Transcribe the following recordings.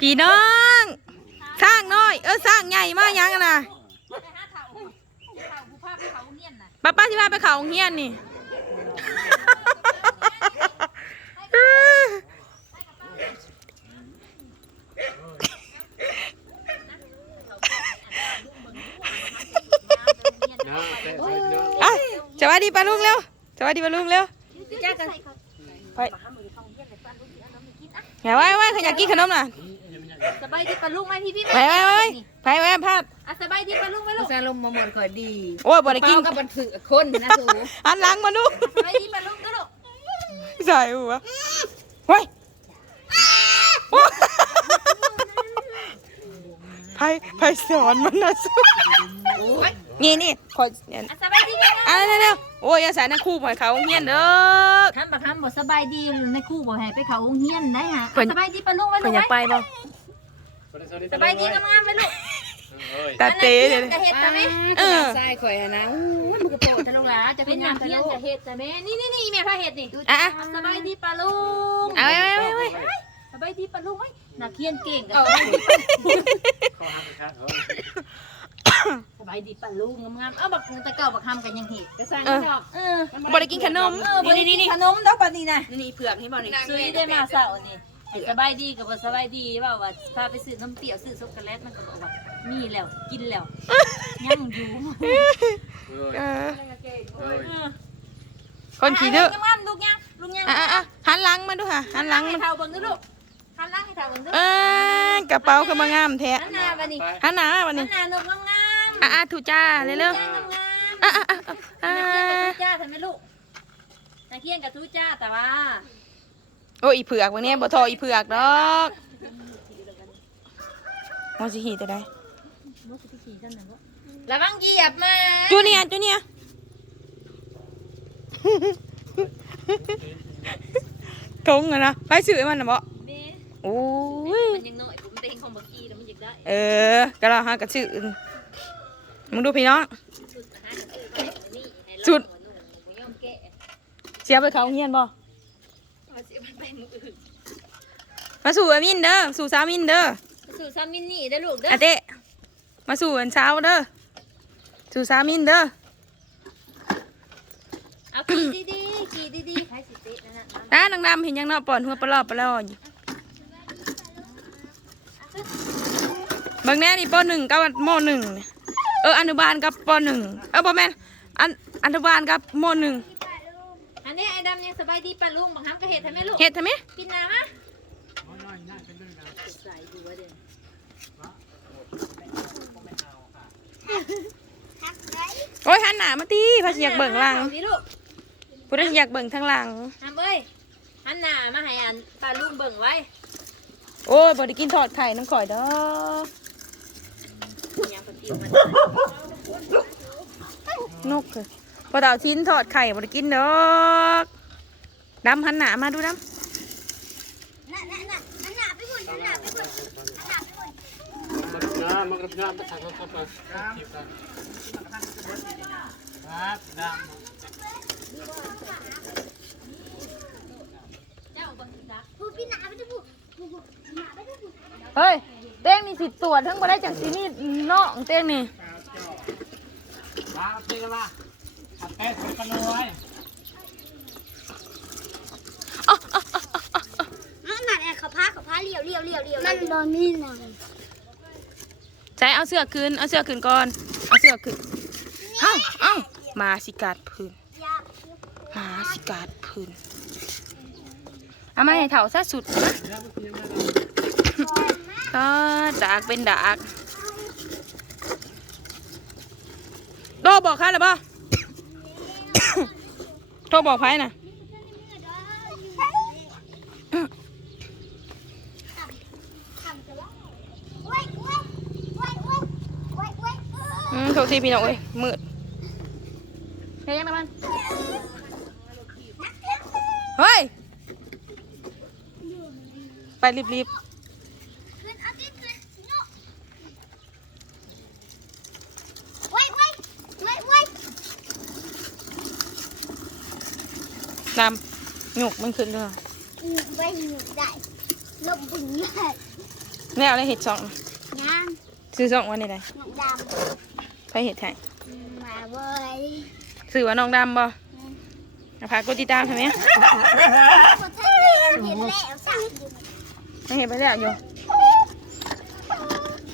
พี่น้อง สร้างน้อย เออสร้างใหญ่มากยังอะนะไปหาเถาเถาผู้ภาพเขาเงียนน่ะป้าป้าที่พาไปเขาโรงเฮียนนี่นะแต่ใส่เนาะอะสวัสดีป้าลุงเร็วสวัสดีป้าลุงเร็วจ้ากันไปอย่าไว้ไว้เขาอยากกินขนมน่ะ สบายดีปะลุงไหมพี่พี่ไปไว้ไว้ไปไว้พาดอะสบายดีปะลุงไหมลูกซาลมมาหมดข่อยดีโอ้ยบ่ได้กินเป้ากับบันทึกคนนะสูหันหลังมาดูสบายดีปะลุงก็ลูกใส่หัวเฮ้ยโอ้ยไผไผสอนมันนะสุนี่นี่ขอเนี่ยอะสบายดีกันอะเร็วๆโอ้ยอย่าใส่นักคู่ปล่อยเขาเฮียนเด้อ ท่านบักคำบอกสบายดีในคู่บอกให้ไปเขาองเฮียนได้ฮะเพิ่นสบายดีปะลุงไหมเพิ่ลูนกอยากไปบ่ สบายดีงามๆไหมลูกเอ้ยตาเต้เลเลยยจะเฮ็ดแต่แม่เออทรายข่อยอะนะอู้มันกระโปรงทะลุหลาจะเป็เป็นนอย่างงานทะเฮียนลุจะเฮ็ดแต่แม่นี่นี่นี่แม่พาเฮ็ดนี่อะอะสบายดีปะลุงเอาไว้ไว้ไว้ไว้สบายดีปะลุงไหมนักเฮียนเก่งกับข้อห้ามไปครับเอ้ยสบายดีปะลุงงามๆเอ้าบักตะเก่าบักคำกันยังเฮ็ดกระสังกันดอกเออบ่ได้กินขนมเออบ่ได้กินขนมดอกปานนี้นะนี่เผือกนี่บ่นี่ซื้อได้มาเช้านี่ ให้สบายดีกับบ่สบายดีว่าว่าพาไปซื้อน้ำเปรี้ยวซื้อช็อกโกแลตมันก็บอกว่ามีแล้วกินแล้วยังอยู่เอ้ยเออเอ้ยคนขี้ดื้อยังมั่มลูกยังลูกยังอะอะอะหันหลังมาดูค่ะหันหลังให้มาเท่าเบิ่งดูลูกหันหลังให้เท่าเบิ่งดูเออกระเป๋าคือมางามแท้หันหน้าบัดนี้หันหน้าบัดหันนี้หน้านกงามอะอะถูจ้าๆเร็วจ้างามๆอะอะอะๆอะนักเรียนกับทุจ้าทำไมลูกนักเรียนกับทุจ้าแต่ว่าโอ้ยอีเผือกวันนี้บ่ทออีเผือกดอกมันสิหีแต่ได้ระวังเหยียบมาจูเนียร์จูเนียร์ทงอะนะไปซื้อให้มันนะบ่เบ้โอ้ยมันยังน้อยผมเต็งของเมื่อกี้แล้วมันอยากได้เออกระเราหากระชื่อมึงดูพี่น้องสุดอาหารเออไปนี่ให้เราสุดหัวหนุ่มหัวยอมแกะเสียไปเขาเฮียนบ่ เอาสิมันไปมืออื่นมาสู่อามินเด้อ สู่สามินเด้อ สู่ซามินนี่ได้อลูกเด้ออาเตะมาสู่อันเช้าเด้อ สู่สามินเด้อ เอาขี่ดีๆขี่ดีๆใครสิเตะนั่นน่ะน้านังดำเห็นยังเนาะป่อนหัวปลาลอบปลาลออยู่บางแน่นี่ปหนึ่งกับมหนึ่งเนี่ยเอออนุบาลกับปหนึ่งเออบ่แม่นอันอนุบาลกับมหนึ่งอันนี้ไอ้ ดำยังสบายดีปะลุงบังคับก็เห็ดให้แม่ลูกเฮ็ดทำไมกินน้ำอะใส่ดูว่าเด่นโอ้ยหันหน้ามาตีพาสิอยากเบิ่งหลังเอาดิลูกผู้ใดสิอยากเบิ่งทางหลังทำเอ้ยหันหน้ามาให้อันปลาลุงเบิ่งไว้ โอ้ยบ่ได้กินทอดไข่น้ำข่อยดอกยังปฏิมันนกเลย พอเต่าชิ้นทอดไข่บ่ได้กินดอกดำหันหนามาดูดำน้ำมันกระน้ำมันสั่งเข้าไปครับน้เจ้าบังคับเฮ้ย เต้งนี่สิตรวจทั้งบ่ได้จังสินี่เนาะเต้งนี่มาพี่กันมา ขัดแป้งใส่กันเลยมันหนักแอบขับพาขับพาเลี้ยวเลี้ยวเลี้ยวเลี้ยวมันโดนนี่นะใจเอาเสื้อคืน เอาเสื้อคืนก่อน เอาเสื้อคืนเอ้าเอ้ามาสิกาดพื้นมาสิกาดพื้นเอามาให้เถ่าซะสุดนะก็ดากเป็นดากโตบอกใครหรือเปล่า โทรบอกใครนะอืมโทษทีพี่น้องเอ้ยมืดเฮ้ยยังนะมัน เฮ้ย ไปรีบๆ นำหยุกมันขึ้นด้วยไปอยู่ได้ลบบุญได้แล้วได้เห็ดสองย่างซื้อสองวันนี้ได้น้องดไปเห็ดไทยำมาเบยซื้อว่าน้องดำบ่นะพากดติดตามใช่ไหมคนท่านเรียนเห็นแล้วสั่งอยู่ไม่เห็นไปแล้วอยู่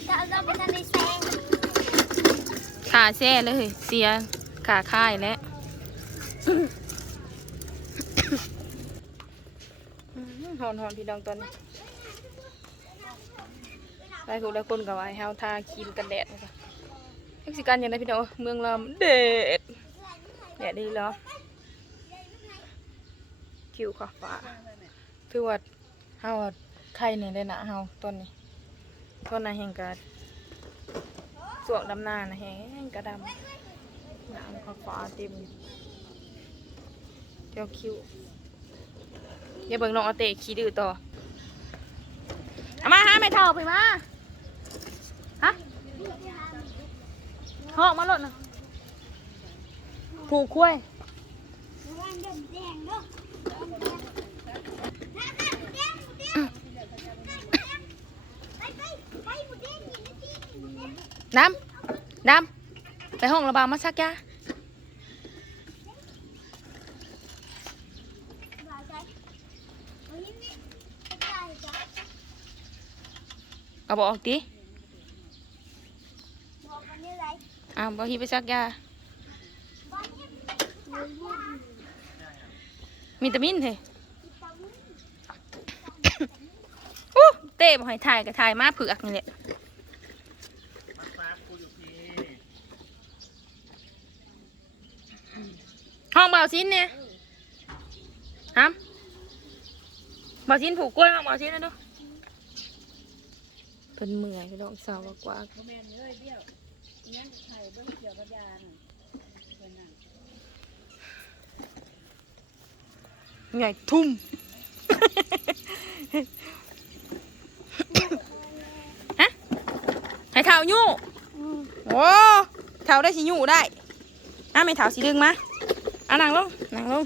ก็เราไปทำในแซงขาแซ่เลยเสียขาค่ายแล้ว หอนหอนพี่น้องตอนนี้หลายคนหลายคนกับว่าให้เฮาทาครีมกันแดดนะคะเอ็กซิกันยังไงพี่น้องเมืองเราเด็ดแดดดีแล้วคิวขอบฟ้าถือว่าเฮาไข่นี่ได้หนะเฮาต้นนี้ต้นนั้นแห่งกาสวกดำนานะแห่งกระดำนามขอบฟ้าเต็มเจ้าคิว อย่าเบิ่งน้องอาเตะขี้ดื้อต่อเอามาหาไม่เท่าไปมาฮะหอกมาหลดนะผูกคุ้ยวันเดิมแดงเด้อไปไปไปหมูแดงนี่นะพี่หมูแดงดำไปห้องระบายมาซักยาใจโอ้ยนี่ใจจ้ะ เอาบอกออกดิบอกกันนี่ไรอ่าบอกฮีไปซักยาบ้านนี้หมูยุ่งมีตามินเถอะอู้เต้บอกให้ถ่ายก็ถ่ายมาเผือกนี่แหละห้องเบาชิ้นเนี่ยฮัมเบาชิ้นผูกกล้วยห้องเบาชิ้นนะดู เป็นเมื่อยพี่น้องสาวกว่าใหญ่ทุ่ม ฮะให้เท้ายู่โอ้เท้าได้สิยู่ได้อะไม่เท้าสิดึงมาเอานั่งลงนั่งลง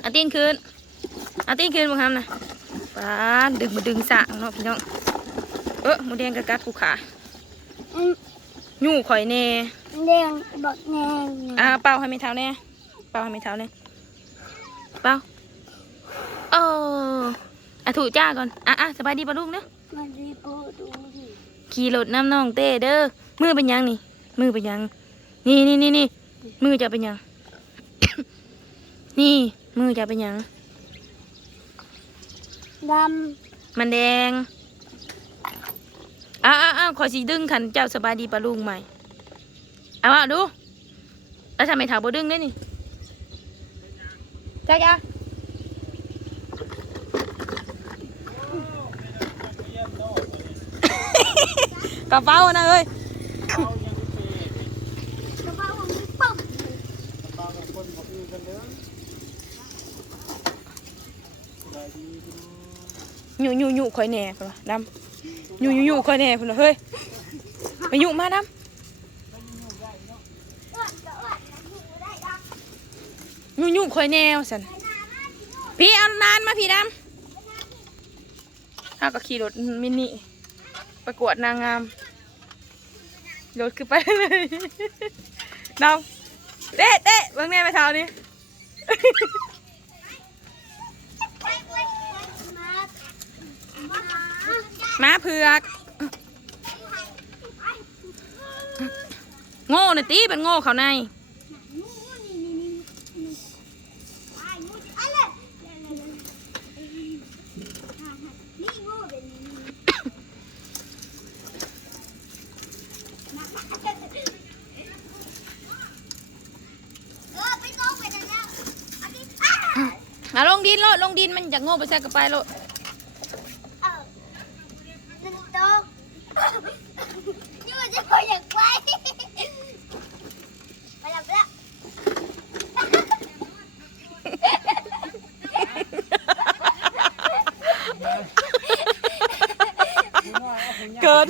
เอาตีนคืนเอาตีนคืนมึงทำนะป้าดดึงมาดึงสางเนาะพี่น้องเออหมูแดงกระกัดกูขายู่ข่อยแน่แดงบักแดงอ่าเป่าให้ไม่เท้าแน่เป่าให้ไม่เท้าแน่เป่าเอออะถูจ้าก่อนอะอะสบายดีปะลูกเนาะมันดีโปดูดิขี่รถน้ำน้องเต้เด้อมือเป็นหยังนี่ มือเป็นหยัง นี่นี่นี่นี่มือจะเป็นหยัง นี่มือจะเป็นหยังดมันแดง อ้าวอ้าวอ้าวขอสีดึงขันเจ้าสบายดีปะลุงใหม่เอาเอาดูแล้วทำไมถาวบดึงได้นี่จ้าจ้ากระเป๋านะเอ้ยำกระเป๋าของมันปุ๊บอยู่อยู่อยู่คอยแหน่พุ่นว่ะดำ อยู่อยู่อยู่คอยแน่พุ่นว่ะเฮ้ยไปอยู่มาดอ้วนก็อ้วนนะอยู่ได้ดำำอยู่อยู่คอยแน่ว่าสันพี่เอานานมาพี่ดำถ้าก็ขี่รถมินิประกวดนางงามรถคือไปเลยดำเตะเตะเบิ่งแน่ไปเท้านี่ มามา ม้าเผือก โง่นะตีเป็นโง่เขาในนี่งูเป็นเออไปโต๊ะไปนั่นแล้วอันนี้อะอะลงดินโลดลงดินมันจะโง่ไปแทรกกับไปโลด เออหนึ่งโต๊ะนี่มันจะพออยากไปไปแล้วไปแล้ว เกิด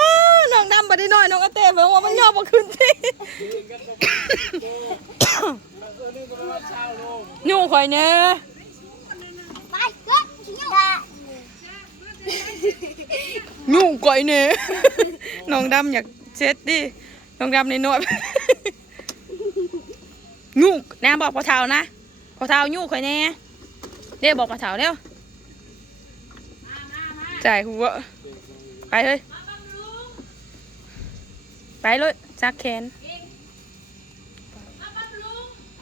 อ้าวน้องดำบัดนี้หน่อยน้องอาเต้เบิ่งว่ามันย่อบ่ขึ้นที่อยู่ข่อยเนี่ยไปเกิดชิ้นยายุ่งก่อยเนี่ยน้องดำอยากเช็ดดิน้องดำในนวดยุ่งนะบอกพอเท้านะพอเท้ายุ่งข่อยแน่เด้บอกพอเท้าเร็ว จ่ายหัว ไปเลย ไปเลยจักแขน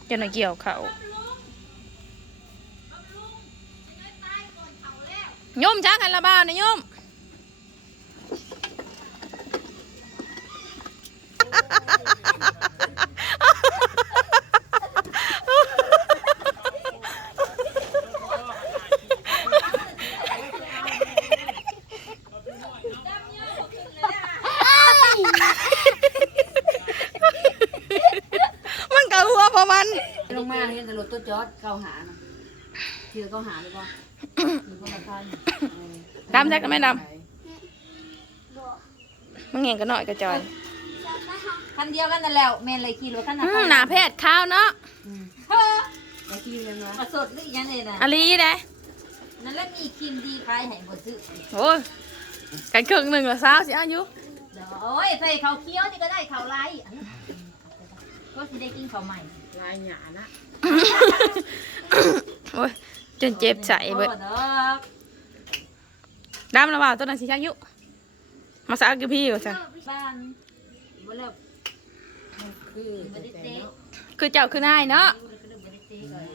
จะหน่อยเกี่ยวเขาโยมจักกันละบ้านนะโยม มันกะหัวพอมัน ลงมาเห็นแต่รถตัว จอดเก้าหานะเชื่อเก้าหาหรือเปล่าหรือเปล่าพันดำแท็กกันไหมดบอกำมันเง่งกันหน่อยกระจอยคันเดียวกันนั่นแหล้วแม่นเลยขี่รถคันอืนั้นมหนาแพทย์ข้าวเนาะเฮ้อไอ้ที่เรียนว่ามาสดหรือยังไงนะอาลีเด้นั่นแหละมีครีมดีขายให้บ่ซื้อโอ้ยกันครึ่งหนึ่งละสาวสิอายุเดี๋ยวโอ้ยใส่ข้าวเคี้ยวนี่ก็ได้ข้าวไรอันนั้นก็สิได้กินข้าวใหม่ ลายหยานะโอ้ยจนเจ็บใจเบิดบ่ดอกดำระบาดตัวนั้นสิอายุ มาสักกับพี่อยู่จ้ะบ้านบ่แล้วคือบ่ได้แต่เตะเนาะคือเจ้าคือนายเนาะบ่ได้เตะเลย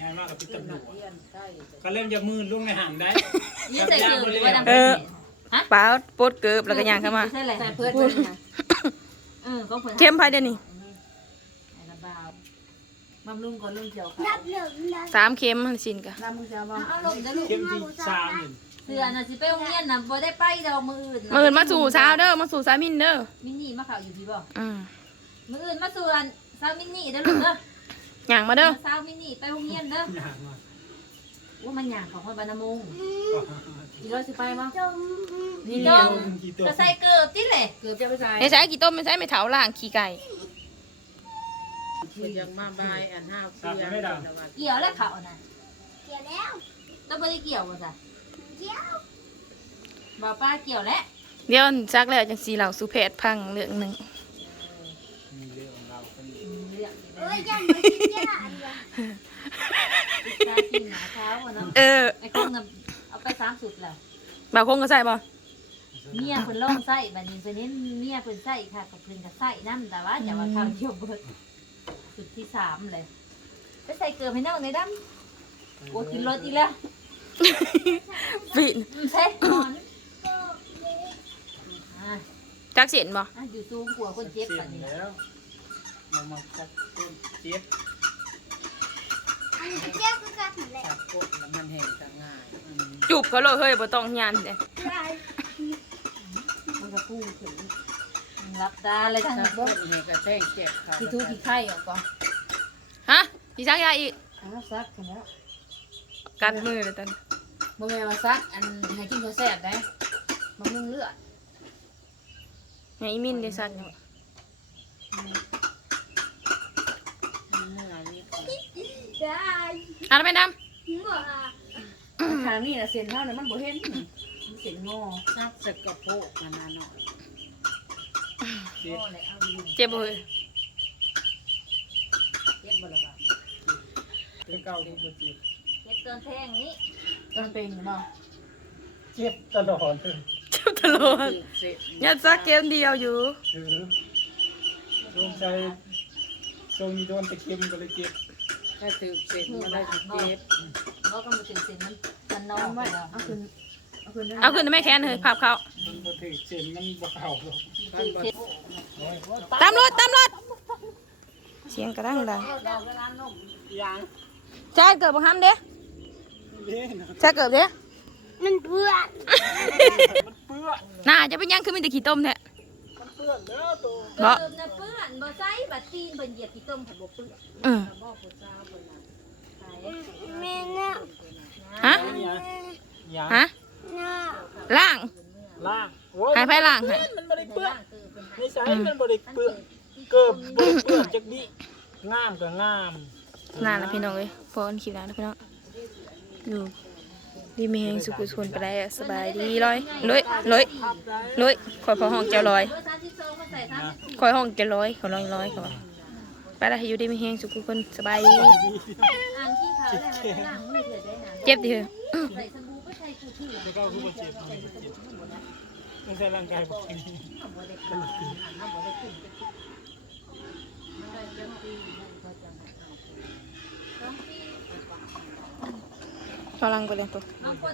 ง่ายมากกับพี่ตำรวจเรียนใกล้ก็เล่นจะมือลุงในห่างได้นี่ใส่เกลือหรือว่าดำเอเป็นอเปล่าปดเกิบแล้วก็ย่างเข้ามาใช่แหละใส่เพื่อนด้วยนะเออของเพิ่นเข้มไปเดี๋ยวนี้ไอ้ระบาวบำรุงก่อนลุงเจียวค่ะนับเหลืองนับสามเข็มมันสินกะ น้ำมึงจะว่าเอาลงได้ลูกเข้มที่สามหนึ่งเสือน่ะสิไปโรงเรียนน่ะบ่ได้ไปดอกมื้ออื่นมืออื่นมาสู่สาวเด้อมาสู่สาวมินเด้อมินนี่มาเข้าอยู่พี่บ่อืมมื้ออื่นมาสู่อันสาวมินนี่เด้อลูกเด้อย่างมาเด้อสาวมินนี่ไปโรงเรียนเด้ออย่างมากว่ามันหยังของคนบานนามุงอีร้อยสิไปมั้งจม นี่เดีจ้ยอวงกี่ตัวก็ใส่เกือบติแหละเกือบจะไปใส่ไม่ใช่กี่ต้มไม่ใช่ไม่เถาล่างขี้ไก่คือยังมาบายอันห้าวเสียเกี่ยวแล้วเขาน่ะเกี่ยวแล้วต้องบ่ได้เกี่ยวบ่จ้ะเกี่ยวบ่าวป้าเกี่ยวแล้วเดี๋ยวจักแล้วจังสีเหล่าสุเพศพังเรื่องหนึ่งมีเรื่องของเราเป็นเรื่องเอ้ยยันไม่กินยาอันเดียวตากินหนาเช้าอะเนาะเออไอ้คงน่ะเอาไปสามสุดแล้วบ่าวคงก็ใส่บ่ เมียเพิ่นลองใส่บัดนี้เพิ่นเห็นเมียเพิ่นใส่ค่ะกับเพิ่นก็ใส่นำแต่ว่าอย่าว่าคำเดียวเบิดสุดที่สามเลยไปใส่เกลือให้น้องในอยดำโอ้ยกินรถอีกแล้วฟินอืมใช่นอนอะจักเสียนบ่อะอยู่สูงกว่าคนเจ็บเสียแบบงนี้แล้วเรามาคัดต้นเจ็บอันนี้เกี่ยวคือกันแหละจับกดแล้วมันแห้งจะง่ายจุบเขาเลยเฮ้ยบ่ต้องยานเลยได้ มันก็พูดถึงรับตาเลยทั้งจับบ่กดแห้งกระแทกเจ็บขาที่ทุกที่ไข่ออกก่อนฮะพี่ซักยาอีกอ้าวซักกันแล้วกัดมือเลยตอนนี้บ่แม่มาซักอันให้กินข้าวแซ่บได้มันมึงเลือดไงอีมินได้ซักอยู่มันเมื่อยนี่ได้อะแล้วไปดหัวทางนี้น่ะเส้นเท่านั้นมันบ่เห็น มันเส้นงอซักสกระโปกนานาหน่อยเจ็บโอ้เลยเอาอยู่ำเจ็บบ่เฮ้ยเจ็บบ่ละบ่าเป็นเก่าที่เจ็บเจ็บตอนแทงนี้ต้นเป็นอยู่บ่เจ็บตลอดเลยเจ็บตลอดเสร็จยาซักเกมเดียวอยู่ถือลงใจทรงมีโดนตะเข็มก็เลยเจ็บถ้าถือเสร็จมันได้สิเจ็บบ่ก็มาถึงเส้นมันมันนอเอานไว้แล้วเอาขึ้น เอาขึ้นเอาขึ้นไม่แค้นเฮ้ยภาพเขามันบ่ถือเจ็บมันบ่เข้าหรอกท่านบ่ตามรถตามรถเสียงกระดังดังดอกกระลานนมยางแจ้เกิดบ่ห้ามเด้เล่นแจ้เกิดเด้มันเบื่อมันเปื้อนน่าจะเป็นหยังคือมีแต่ขี้ต้มแท้มันเปื้อนแล้วตัวบ่เติมน่ะเปื้อนบ่ใส่บัดตีนเพิ่นเหยียบที่ต้มของบ่เปื้อนอืมใส่แม่น่ะฮะยางฮะน่ะ ล่างล่างโอ้ยใหายไปล่างให้มันบ่ได้เปื้อนคือเพิ่นนิสัยมันบ่ได้เปื้อนเกิบบ่ได้เปื้อนจักดิงามก็งามน่าละพี่น้องเอ้ยพอกันคลิปแล้วนะพี่น้องอยู่ดีมีแหงสุขุชนไปได้สบายดีลอยลอยลอยลอยคอยพอห้องเจ้าลอยเบอร์สามสิบสองมาใส่สามสิบสี่คอยห้องเจ้าลอยเขาลอยลอยเขาว่าไปละอยู่ดีมีแหงสุขุคนสบายดีอ่านขี้ขาวแล้วไปล้างมือเถื่อนได้นะเจ็บดิเถอะใส่สบู่ก็ใส่กูถือ แล้วก็คือบ่เจ็บต้องใช้ร่างกายบ่ดี พลังไปเลยตัว บางคน